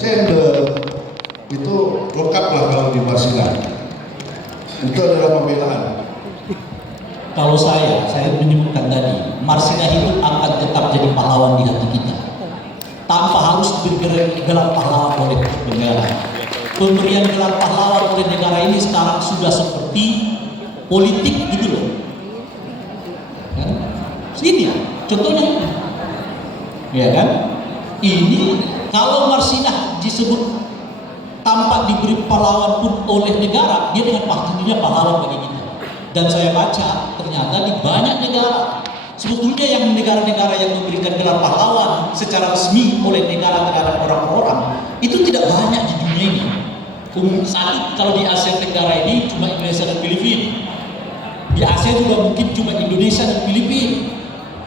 cendol itu lengkaplah kalau di Marsina. Itu adalah pembelaan. Kalau saya menyebutkan tadi, Marsina itu akan tetap jadi pahlawan di hati kita, tanpa harus diberi gelar pahlawan oleh negara. Pemberian gelar pahlawan oleh negara ini sekarang sudah seperti politik gitu loh. Ini ya, contohnya, ya kan? Ini kalau Marsina disebut tanpa diberi pahlawan pun oleh negara, dia dengan pastinya pahlawan bagi kita. Dan saya baca ternyata di banyak negara sebetulnya yang negara-negara yang memberikan gelar pahlawan secara resmi oleh negara terhadap orang-orang itu tidak banyak di dunia ini. Umum satu kalau di Asia Tenggara ini cuma Indonesia dan Filipina. Di Asia juga mungkin cuma Indonesia dan Filipina.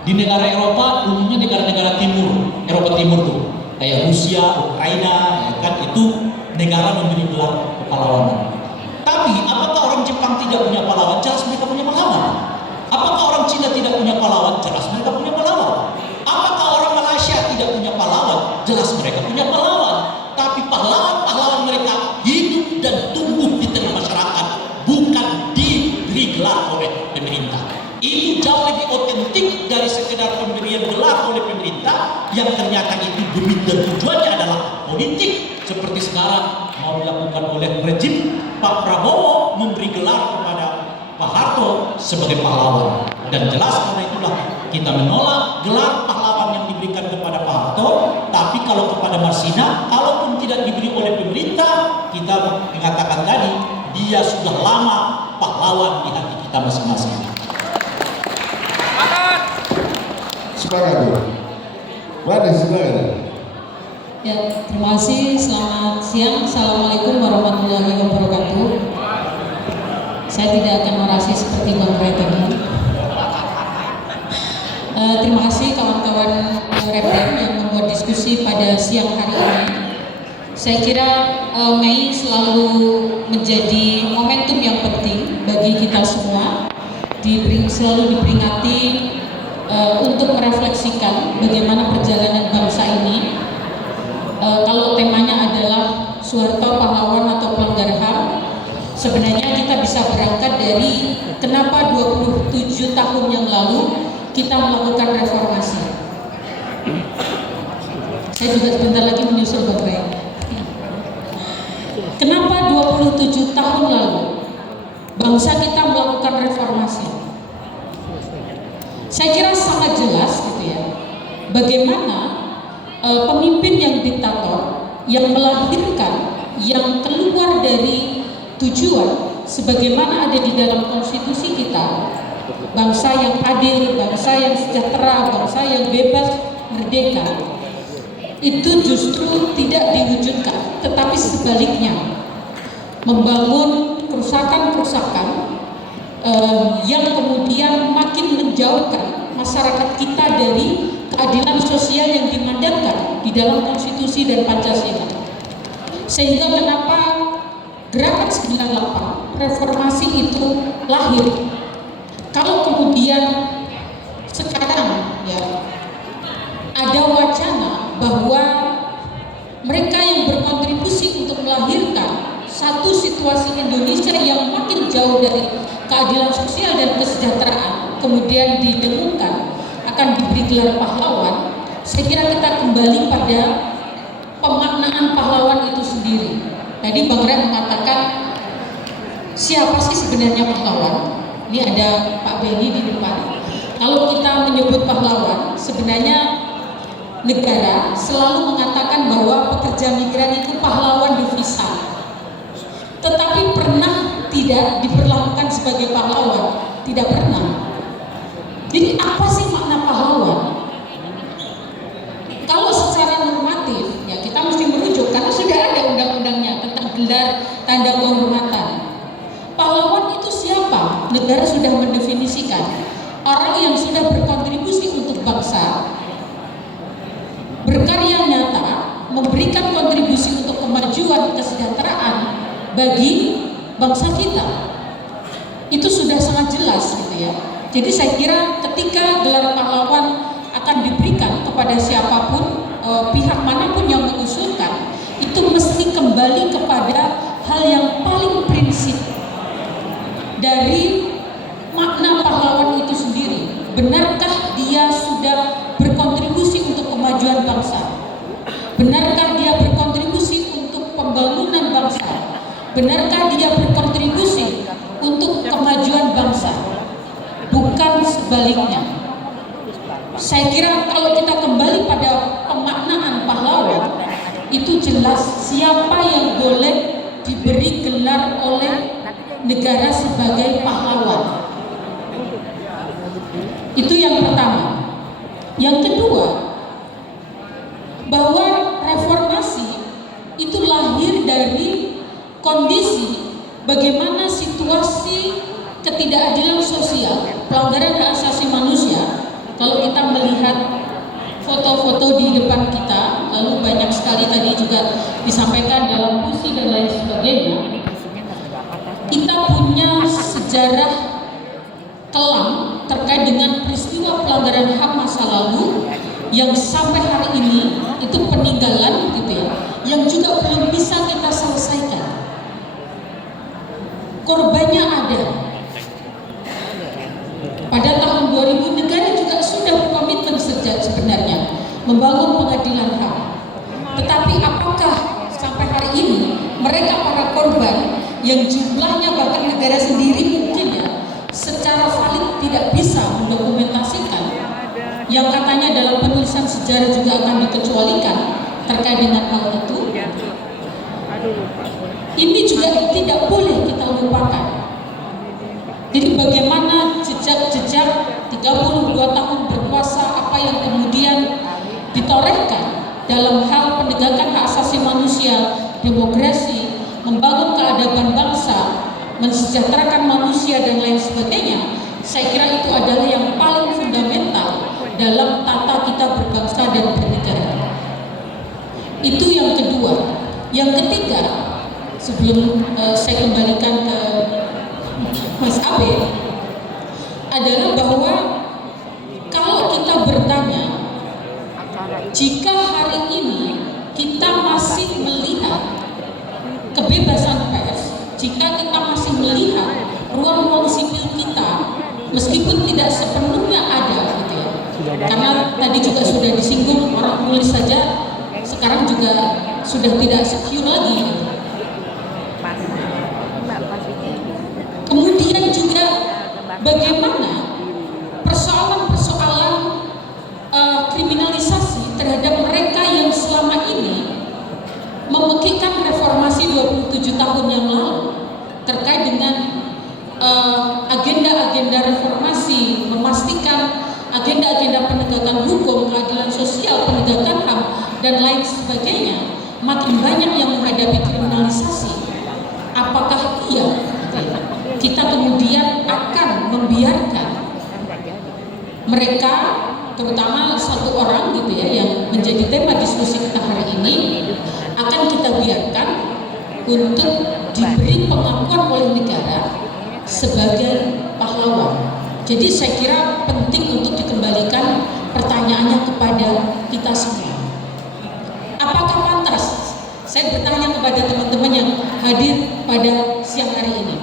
Di negara Eropa umumnya negara-negara timur, Eropa Timur tuh kayak Rusia, Ukraina, ya kan, itu negara memberi gelar kepahlawanan. Tapi apakah orang Jepang tidak punya pahlawan? Jelas mereka punya pahlawan. Apakah orang Cina tidak punya pahlawan? Jelas mereka punya pahlawan. Apakah orang Malaysia tidak punya pahlawan? Jelas mereka punya pahlawan. Tapi pahlawan-pahlawan mereka hidup dan tumbuh di tengah masyarakat, bukan diberi gelar oleh pemerintah. Itu jauh lebih otentik dari sekedar pemberian gelar oleh pemerintah yang ternyata itu demi dan tujuannya adalah politik. Seperti sekarang mau dilakukan oleh rejim Pak Prabowo memberi gelar kepada Pak Harto sebagai pahlawan. Dan jelas karena itulah kita menolak gelar pahlawan yang diberikan kepada Pak Harto. Tapi kalau kepada Marsina, kalaupun tidak diberi oleh pemerintah, kita mengatakan tadi dia sudah lama pahlawan di hati kita masing-masing. Sepakat Bu. Mana silakan. Ya, terima kasih. Selamat siang. Assalamualaikum warahmatullahi wabarakatuh. Saya tidak akan orasi seperti Bang Ray tadi. Terima kasih kawan-kawan Reptem yang membuat diskusi pada siang hari ini. Saya kira Mei selalu menjadi momentum yang penting bagi kita semua. Selalu diperingati untuk merefleksikan bagaimana perjalanan bangsa ini. Kalau temanya adalah Soeharto pahlawan atau pelanggar HAM, sebenarnya kita bisa berangkat dari kenapa 27 tahun yang lalu kita melakukan reformasi. Saya juga sebentar lagi menyusul Bang Ray. Kenapa 27 tahun lalu bangsa kita melakukan reformasi? Saya kira sangat jelas gitu ya, bagaimana pemimpin yang diktator, yang melahirkan, yang keluar dari tujuan sebagaimana ada di dalam konstitusi kita, bangsa yang adil, bangsa yang sejahtera, bangsa yang bebas, merdeka, itu justru tidak diwujudkan, tetapi sebaliknya membangun kerusakan-kerusakan yang kemudian makin menjauhkan masyarakat kita dari keadilan sosial yang dimandatkan di dalam konstitusi dan Pancasila. Sehingga kenapa gerakan 98 reformasi itu lahir. Kalau kemudian sekarang ya ada wacana bahwa mereka yang berkontribusi untuk melahirkan satu situasi Indonesia yang makin jauh dari keadilan sosial dan kesejahteraan kemudian didengungkan akan diberi gelar pahlawan, saya kira kita kembali pada pemaknaan pahlawan itu sendiri. Tadi Bang Ren mengatakan siapa sih sebenarnya pahlawan? Ini ada Pak Benny di depan. Kalau kita menyebut pahlawan, sebenarnya negara selalu mengatakan bahwa pekerja migran itu pahlawan devisa. Tetapi pernah tidak diperlakukan sebagai pahlawan? Tidak pernah. Jadi apa sih makna pahlawan? Kalau secara normatif, ya kita mesti merujuk karena sudah ada undang-undangnya tentang gelar tanda kehormatan. Pahlawan itu siapa? Negara sudah mendefinisikan orang yang sudah berkontribusi untuk bangsa, berkarya nyata, memberikan kontribusi untuk kemajuan kesejahteraan bagi bangsa kita. Itu sudah sangat jelas gitu ya. Jadi saya kira ketika gelar pahlawan akan diberikan kepada siapapun, pihak manapun yang mengusulkan, itu itu mesti kembali kepada hal yang paling prinsip dari makna pahlawan itu sendiri. Benarkah dia sudah berkontribusi untuk kemajuan bangsa? Benarkah dia berkontribusi untuk pembangunan bangsa? Benarkah dia berkontribusi untuk kemajuan bangsa? Bukan sebaliknya. Saya kira kalau kita kembali pada pemaknaan pahlawan, itu jelas siapa yang boleh diberi gelar oleh negara sebagai pahlawan. Itu yang pertama. Yang kedua, bahwa reformasi itu lahir dari kondisi bagaimana situasi ketidakadilan sosial, pelanggaran hak asasi manusia. Kalau kita melihat foto-foto di depan kita, lalu banyak sekali tadi juga disampaikan dalam puisi dan lain sebagainya, kita punya sejarah kelam terkait dengan peristiwa pelanggaran HAM masa lalu yang sampai hari ini itu peninggalan gitu ya, yang juga belum bisa kita selesaikan. Korbannya ada. Pada tahun 2000 negara juga sudah berkomitmen sebenarnya membangun pengadilan HAM. Tetapi apakah sampai hari ini mereka para korban yang jumlahnya bahkan negara sendiri mungkin ya secara valid tidak bisa mendokumentasikan, yang katanya dalam penulisan sejarah juga akan dikecualikan terkait dengan hal itu, ini juga tidak boleh kita lupakan. Jadi bagaimana jejak-jejak 32 tahun berkuasa, apa yang kemudian ditorehkan dalam hal penegakan hak asasi manusia, demokrasi, membangun keadaban bangsa, mensejahterakan manusia dan lain sebagainya. Saya kira itu adalah yang paling fundamental dalam tata kita berbangsa dan bernegara. Itu yang kedua. Yang ketiga, sebelum saya kembalikan ke Mas Abe, adalah bahwa kalau kita bertanya, jika hari ini kita masih melihat kebebasan pers, jika kita masih melihat ruang-ruang sipil kita, meskipun tidak sepenuhnya ada, gitu ya, karena tadi juga sudah disinggung, orang tulis saja sekarang juga sudah tidak secure lagi, gitu. Kemudian juga bagaimana persoalan-persoalan kriminalisasi terhadap mereka yang selama ini memekikkan reformasi 27 tahun yang lalu terkait dengan agenda-agenda reformasi, memastikan agenda-agenda penegakan hukum, keadilan sosial, penegakan HAM, dan lain sebagainya, makin banyak yang menghadapi kriminalisasi. Apakah iya kita kemudian akan membiarkan mereka, terutama satu orang gitu ya, yang menjadi tema diskusi kita hari ini, akan kita biarkan untuk diberi pengakuan oleh negara sebagai pahlawan. Jadi saya kira penting untuk dikembalikan pertanyaannya kepada kita semua. Apakah pantas? Saya bertanya kepada teman-teman yang hadir pada siang hari ini.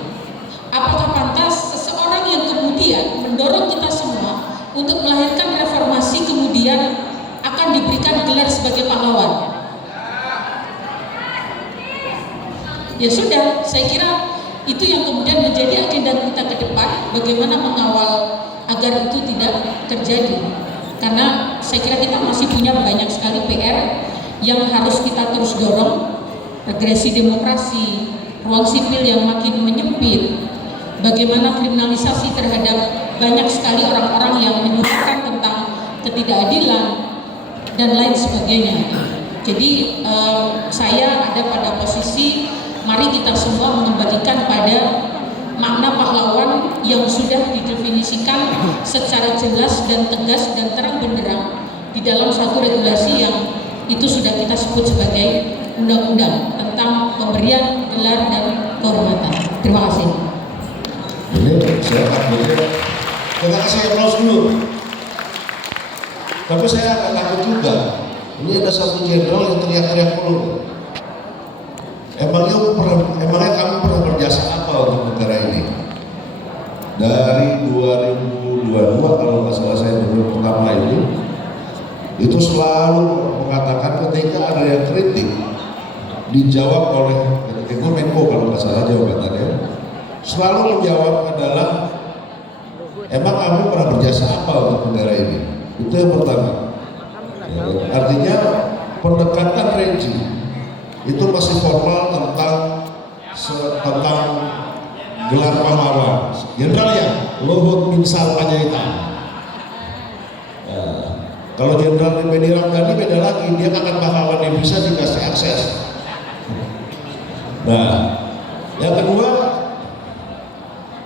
Apakah pantas seseorang yang kemudian mendorong kita semua untuk melahirkan reformasi kemudian akan diberikan gelar sebagai pahlawan? Ya sudah, saya kira itu yang kemudian menjadi agenda kita ke depan, bagaimana mengawal agar itu tidak terjadi. Karena saya kira kita masih punya banyak sekali PR yang harus kita terus dorong, regresi demokrasi, ruang sipil yang makin menyempit, bagaimana kriminalisasi terhadap banyak sekali orang-orang yang menyuarakan tentang ketidakadilan dan lain sebagainya. Jadi saya ada pada posisi mari kita semua mengembalikan pada makna pahlawan yang sudah didefinisikan secara jelas dan tegas dan terang benderang di dalam suatu regulasi yang itu sudah kita sebut sebagai undang-undang tentang pemberian gelar dan kehormatan. Terima kasih. Ini saya akhirnya kita kasih aplaus dulu. Tapi saya agak takut juga. Ini ada satu jenderal yang teriak-teriak mulu. emangnya kami pernah berjasa apa untuk negara ini? Dari 2022 kalau nggak salah saya dulu pertama itu selalu mengatakan ketika ada yang kritik dijawab oleh itu Menko kalau nggak salah jawabannya, selalu menjawab adalah emang kami pernah berjasa apa untuk negara ini? Itu yang pertama. Ya, artinya pendekatan rejim itu masih formal tentang gelar pahlawan. Jenderal ya Luhut Binsar Panjaitan. Kalau Jenderal Benny Ramdhani beda lagi, dia akan pahlawan yang bisa dikasih akses. Nah, yang kedua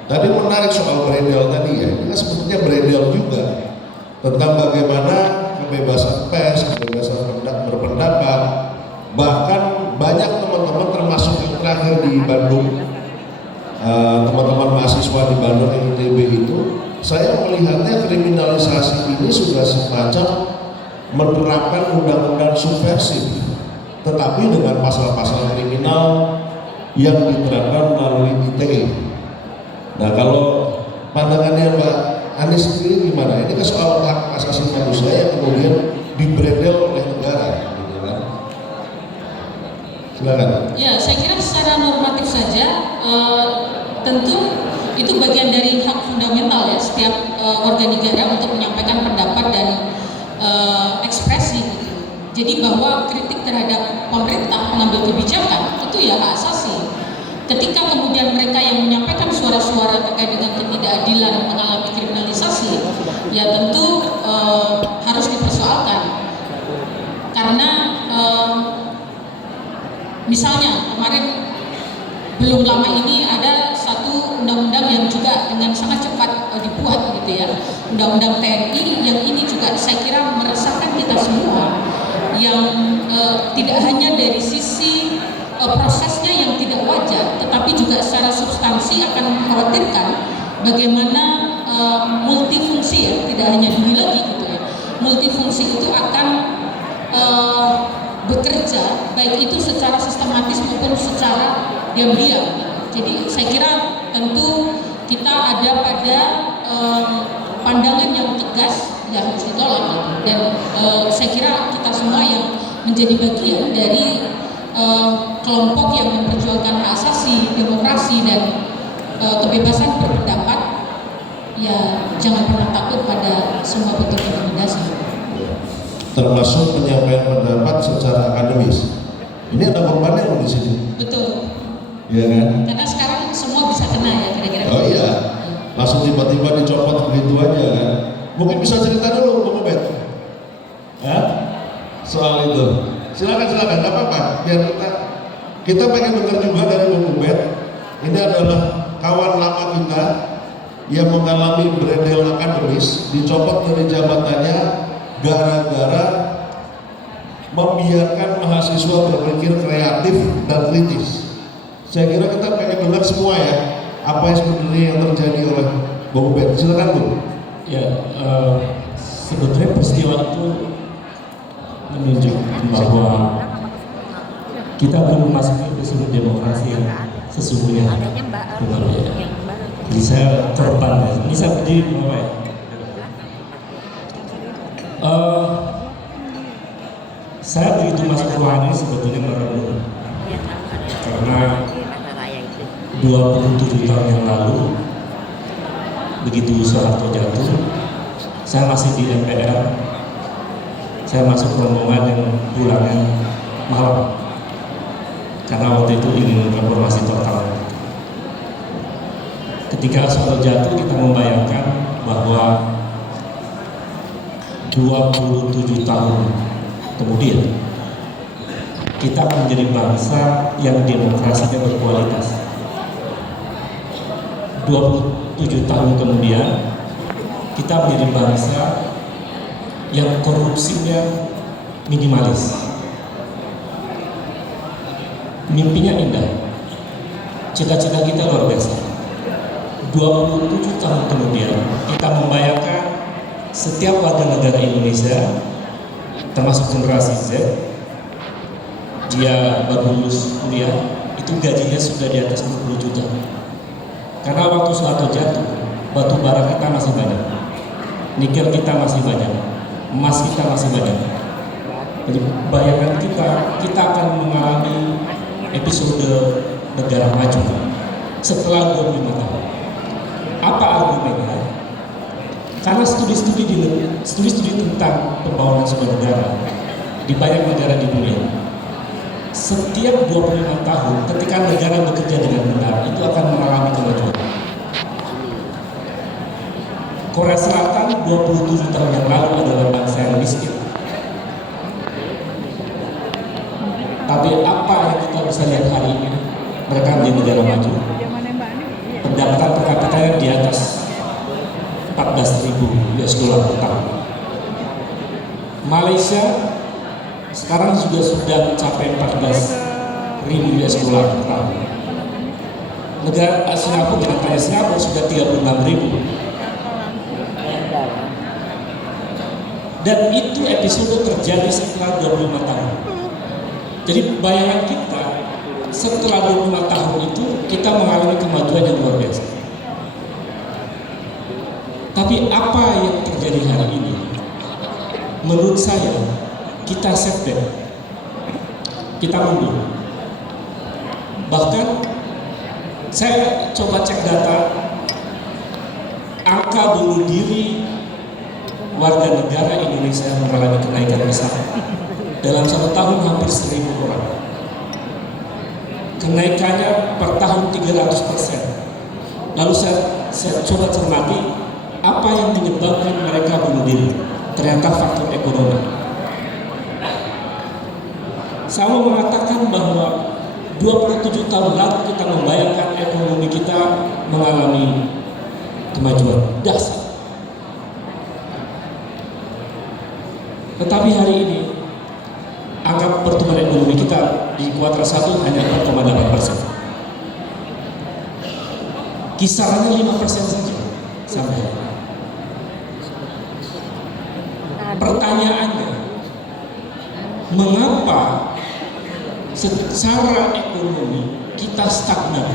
tadi menarik soal beredel tadi ya, ini kan sebetulnya beredel juga tentang bagaimana kebebasan pers, kebebasan berpendapat, bahkan banyak teman-teman termasuk yang terakhir di Bandung, teman-teman mahasiswa di Bandung ITB itu, saya melihatnya kriminalisasi ini sudah semacam menerapkan undang-undang subversif, tetapi dengan pasal-pasal kriminal yang diterapkan melalui ITE. Nah, kalau pandangannya Mbak Anies sendiri gimana? Ini kan soal hak asasi manusia yang kemudian dibredel oleh negara, gitu kan? Silakan. Ya, saya kira secara normatif saja, tentu itu bagian dari hak fundamental ya setiap warga negara untuk menyampaikan pendapat dan ekspresi. Gitu. Jadi bahwa kritik terhadap pemerintah mengambil kebijakan itu ya hak asasi. Ketika kemudian mereka yang menyampaikan suara-suara terkait dengan ketidakadilan mengalami kriminalisasi, ya tentu harus dipersoalkan. Karena misalnya kemarin belum lama ini ada satu undang-undang yang juga dengan sangat cepat dibuat gitu ya, undang-undang TNI yang ini juga saya kira meresahkan kita semua, yang tidak hanya dari sisi prosesnya yang tidak wajar, tetapi juga secara substansi akan mengkhawatirkan bagaimana multifungsi ya, tidak hanya dua lagi gitu ya, multifungsi itu akan bekerja baik itu secara sistematis maupun secara diam-diam. Jadi saya kira tentu kita ada pada pandangan yang tegas yang harus ditolak, dan saya kira kita semua yang menjadi bagian dari kelompok yang memperjuangkan hak asasi, demokrasi dan kebebasan berpendapat, ya jangan pernah takut pada semua bentuk intimidasi. Termasuk penyampaian pendapat secara akademis. Ini ada korbannya di sini. Betul. Iya kan? Karena sekarang semua bisa kena ya kira-kira. Oh iya. Langsung tiba-tiba dicopot begitu aja kan. Mungkin bisa cerita dulu Bung Ubed. Ya? Soal itu. Silakan, nggak apa-apa. Biar kita pengen dengar juga dari Bung Ubed. Ini adalah kawan lama kita yang mengalami beredel akademis, dicopot dari jabatannya gara-gara membiarkan mahasiswa berpikir kreatif dan kritis. Saya kira kita pengen dengar semua ya, apa yang sebenarnya yang terjadi oleh Bung Ubed. Silakan Bu. Ya, sebetulnya peristiwa itu menunjukkan bahwa kita belum masuk ke sudut demokrasi yang sesungguhnya. Jadi saya korban, ini saya berdiri apa ya? Saya begitu masuk ruangan ini sebetulnya merenung, karena 27 tahun yang lalu begitu Soeharto jatuh, saya masih di MPR. Saya masuk rombongan yang pulangnya malam, karena waktu itu ingin reformasi total. Ketika Soeharto jatuh, kita membayangkan bahwa 27 tahun kemudian kita menjadi bangsa yang demokrasinya berkualitas. 27 tahun kemudian kita menjadi bangsa yang korupsinya minimalis. Mimpinya indah, cita-cita kita luar biasa. 27 tahun kemudian kita membayangkan setiap warga negara Indonesia, termasuk generasi Z, dia baru lulus kuliah, itu gajinya sudah di atas 20 juta. Karena waktu Soeharto jatuh, batu bara kita masih banyak, nikel kita masih banyak, emas kita masih banyak. Jadi bayangan kita akan mengalami episode negara maju setelah 25 tahun. Apa argumennya? Karena studi-studi tentang pembangunan sebuah negara di banyak negara di dunia, setiap 25 tahun ketika negara bekerja dengan benar itu akan mengalami kemajuan. Korea Selatan 27 tahun yang lalu adalah bangsa yang miskin. Tapi apa yang kita bisa lihat hari ini? Mereka menjadi negara maju. Pendapatan per kapitanya di atas 14.000 US dollar per tahun. Malaysia sekarang juga sudah mencapai 14.000 US dollar per tahun. Negara Singapura, jangan tanya Singapura, sudah 36.000. Dan itu episode terjadi setelah 25 tahun. Jadi bayangan kita setelah 25 tahun itu kita mengalami kemajuan yang luar biasa. Tapi apa yang terjadi hari ini? Menurut saya kita setback, kita mundur. Bahkan saya coba cek data angka bunuh diri warga negara Indonesia mengalami kenaikan besar. Dalam 1 tahun hampir 1.000 orang. Kenaikannya per tahun 300%. Lalu saya coba cermati apa yang menyebabkan mereka bunuh diri. Ternyata faktor ekonomi. Saya mau mengatakan bahwa 27 tahun lalu kita membayangkan ekonomi kita mengalami kemajuan dasar. Tetapi hari ini angka pertumbuhan ekonomi kita di kuartal 1 hanya 4,8%. Kisarannya 5% saja sampai. Pertanyaannya, mengapa secara ekonomi kita stagnan?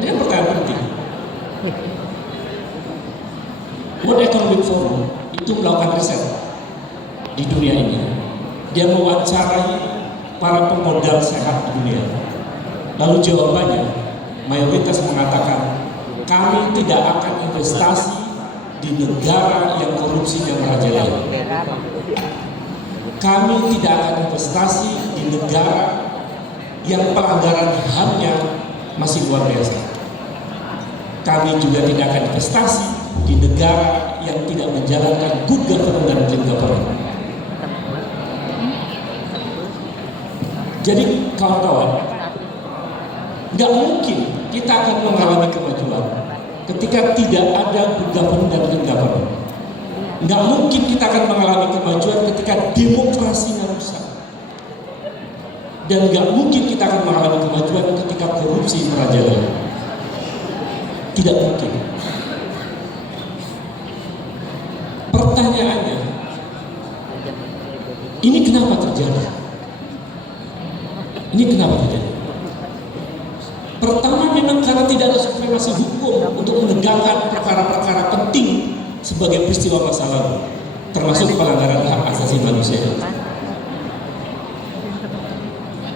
Ini kan pertanyaan penting. World Economic Forum itu melakukan riset di dunia ini. Dia mewawancarai para pemodal sehat di dunia. Lalu jawabannya, mayoritas mengatakan kami tidak akan investasi di negara yang korupsinya merajalela. Kami tidak akan investasi di negara yang pelanggaran HAM-nya masih luar biasa. Kami juga tidak akan investasi di negara yang tidak menjalankan good government dan clean government. Jadi kawan-kawan, nggak mungkin kita akan mengalami kemajuan ketika tidak ada good government dan clean government. Nggak mungkin kita akan mengalami kemajuan ketika demokrasinya rusak. Dan nggak mungkin kita akan mengalami kemajuan ketika korupsi merajalela. Tidak mungkin. Pertanyaannya, ini kenapa terjadi? Ini kenapa terjadi? Pertama, memang karena tidak ada supremasi hukum untuk menegakkan perkara-perkara penting sebagai peristiwa masa lalu, termasuk pelanggaran hak asasi manusia.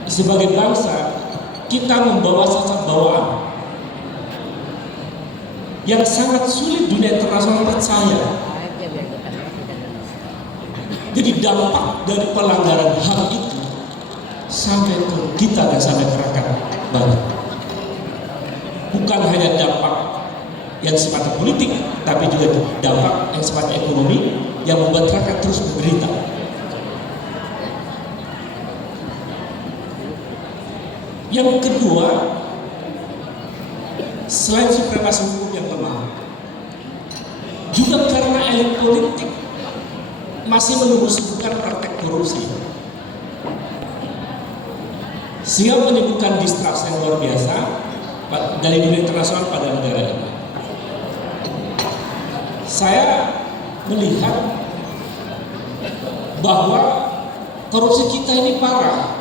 Sebagai bangsa, kita membawa cacat bawaan yang sangat sulit dunia internasional percaya. Jadi dampak dari pelanggaran HAM itu sampai ke kita dan sampai ke rakyat banyak. Bukan hanya dampak yang sifatnya politik, tapi juga dampak yang sifatnya ekonomi yang membuat rakyat terus menderita. Yang kedua, selain supremasi hukum yang lemah, juga karena elit politik masih menumbuh-suburkan praktek korupsi, sehingga menimbulkan distrust yang luar biasa dari dunia internasional pada negara ini. Saya melihat bahwa korupsi kita ini parah.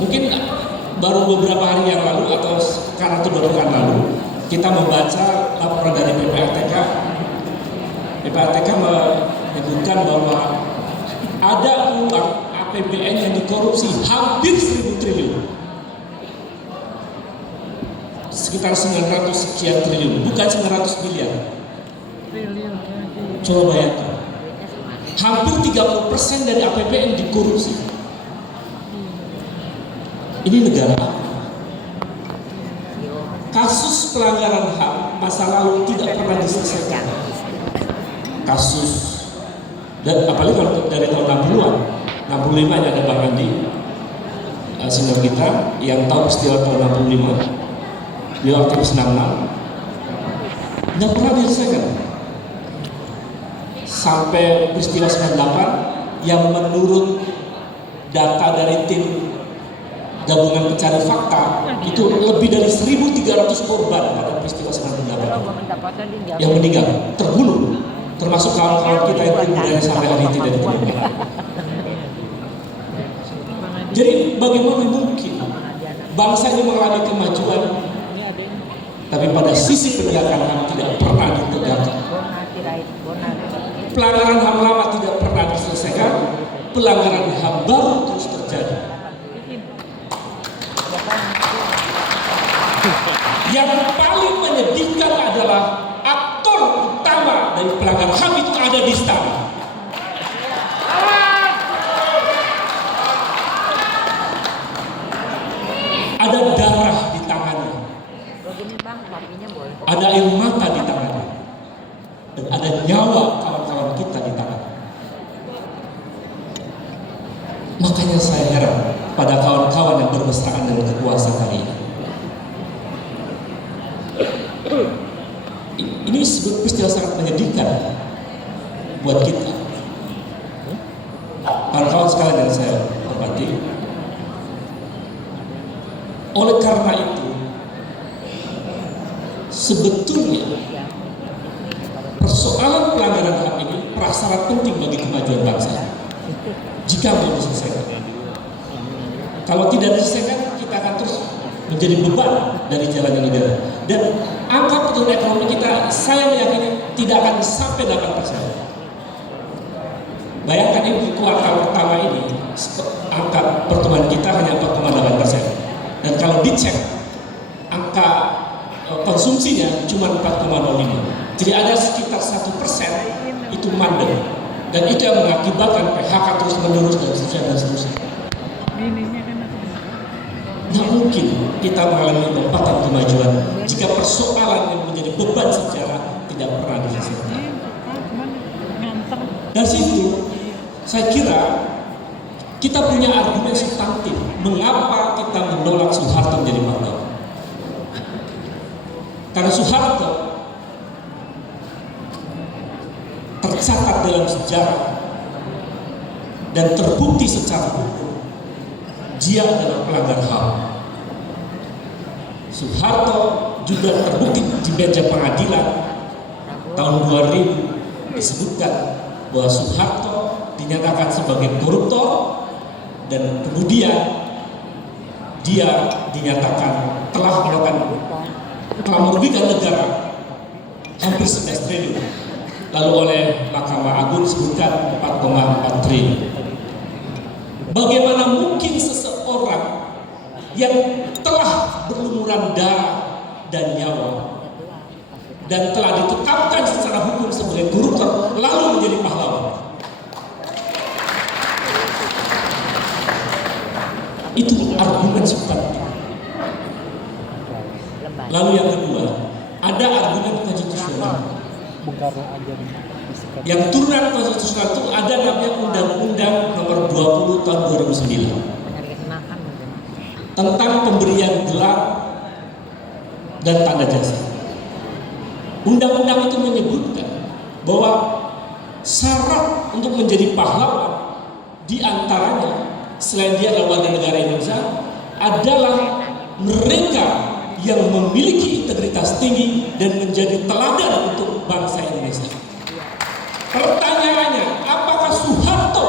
mungkin baru beberapa hari yang lalu atau sekarang itu 2 pekan lalu kita membaca laporan dari PPATK. PPATK menyebutkan bahwa ada uang APBN yang dikorupsi hampir 1.000 triliun, sekitar 900 sekian triliun, bukan 900 miliar. Coba bayangkan, hampir 30% dari APBN dikorupsi. Ini negara apa? Kasus pelanggaran HAM masa lalu tidak pernah diselesaikan. Kasus, dan apalagi kalau dari tahun 60-an, 65 ada Bang Andi, senior kita yang tahu peristiwa tahun 65, dia aktivis 66, tidak pernah diselesaikan. Sampai peristiwa 98 yang menurut data dari tim gabungan pencari fakta itu lebih dari 1.300 korban pada peristiwa 98 yang meninggal, terbunuh, termasuk kawan-kawan kita yang kemudian sampai hari ini tidak ditemukan. Jadi bagaimana mungkin bangsa ini mengalami kemajuan tapi pada sisi penegakan HAM tidak pernah ditegakkan? Pelanggaran HAM lama tidak pernah diselesaikan, pelanggaran HAM baru terus terjadi. Yang paling menyedihkan adalah aktor utama dari pelanggaran HAM itu ada di istana. Ada darah di tangannya, ada air mata di tangannya, dan ada nyawa kawan-kawan kita di tangan. Makanya saya heran pada kawan-kawan yang bermesraan dengan kekuasaan hari ini. Ini sebuah peristiwa sangat menyedihkan buat kita. Kawan-kawan sekalian yang saya hormati, oleh karena itu sebetulnya persoalan pelanggaran HAM ini prasyarat penting bagi kemajuan bangsa jika mau diselesaikan. Kalau tidak diselesaikan, kita akan terus menjadi beban dari jalannya negara. Dan angka pertumbuhan ekonomi kita, saya meyakini tidak akan sampai 8%. Bayangkan ini kuartal pertama ini, angka pertumbuhan kita hanya 4,8%. Dan kalau dicek, angka konsumsinya cuma 4,05. Jadi ada sekitar 1% itu mandek. Dan itu yang mengakibatkan PHK terus menerus dan seterusnya. Nggak mungkin kita mengalami lompatan kemajuan jika persoalan yang menjadi beban sejarah tidak pernah diselesaikan. Dari situ, saya kira kita punya argumen substantif mengapa kita menolak Soeharto menjadi pahlawan. Karena Soeharto tercatat dalam sejarah dan terbukti secara hukum dia adalah pelanggar HAM. Soeharto juga terbukti di meja pengadilan tahun 2000 disebutkan bahwa Soeharto dinyatakan sebagai koruptor dan kemudian dia dinyatakan telah merugikan negara hampir 11 triliun. Lalu oleh Mahkamah Agung disebutkan 4,4 triliun. Bagaimana mungkin seseorang yang telah berlumuran darah dan nyawa dan telah ditetapkan secara hukum sebagai koruptor lalu menjadi pahlawan? Itu argumen substantif. Lalu yang kedua, ada argumen konstitusional. Yang turunan konstitusional itu ada namanya Undang-Undang Nomor 20 Tahun 2009 tentang pemberian gelar dan tanda jasa. Undang-undang itu menyebutkan bahwa syarat untuk menjadi pahlawan diantaranya selain dia adalah warga negara Indonesia adalah mereka yang memiliki integritas tinggi dan menjadi teladan untuk bangsa Indonesia. Pertanyaannya, apakah Soeharto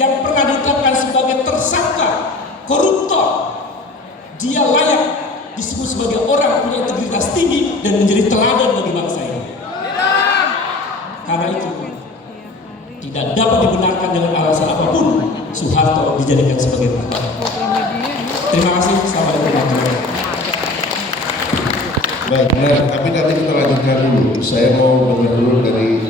yang pernah ditetapkan sebagai tersangka koruptor dia layak disebut sebagai orang punya integritas tinggi dan menjadi teladan bagi bangsa ini. Karena itu tidak dapat dibenarkan dengan alasan apapun Soeharto dijadikan sebagai pahlawan. Terima kasih, selamat datang. Baik, nah, tapi nanti kita lanjutkan dulu. Saya mau dengar dulu dari